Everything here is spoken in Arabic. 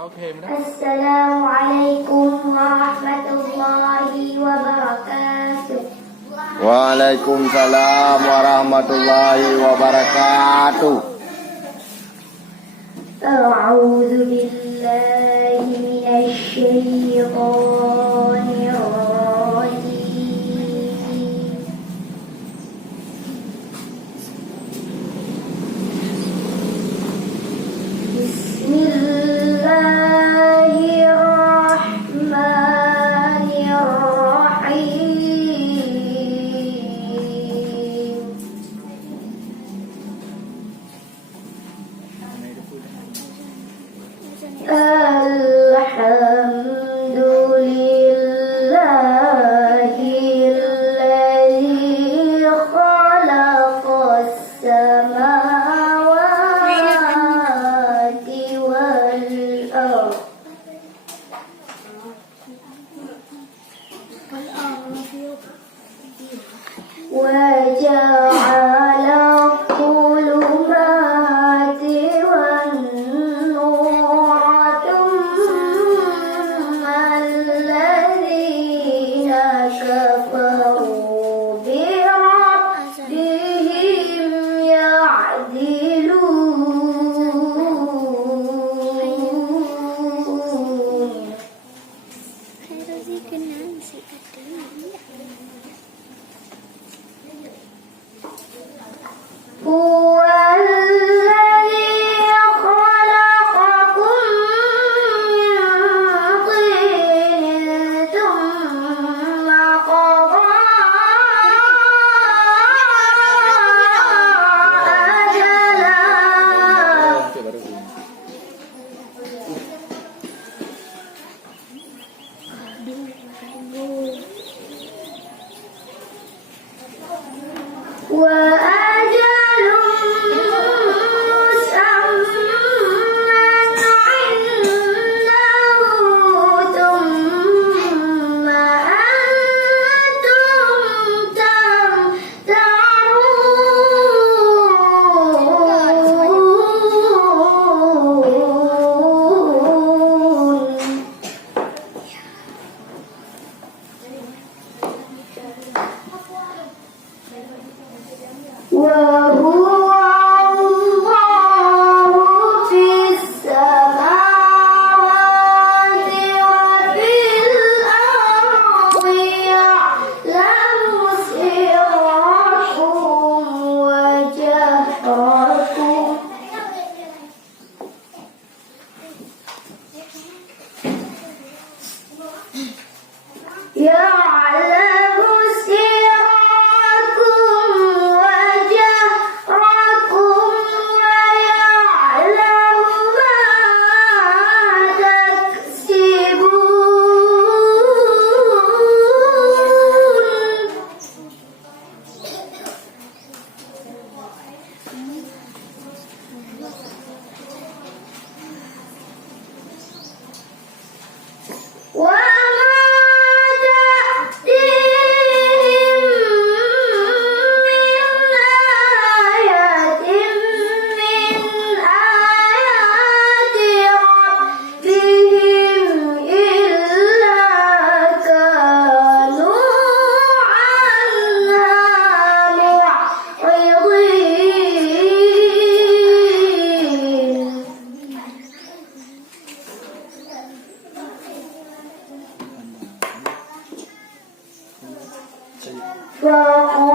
Assalamualaikum warahmatullahi wabarakatuh. Waalaikumsalam warahmatullahi wabarakatuh. A'udzu billahi minasy syaithanir rajim. Alhamdulillahilladzi khalaqas samawati wal ardh wa ja'ala dhulumati wan nur thumma alladhina kafaru bi rabbihim ya'dilun. هو الذي خلقكم من طين ثم قضى أجلا وأجل مسمى عنده ثم أنتم تمترون. وهو الله في السماوات وفي الأرض يعلم سركم وجهركم يعلم سركم وجهركم ويعلم ما تكسبون. وما تأتيهم من آية من آيات ربهم إلا كانوا عنها معرضين. فقال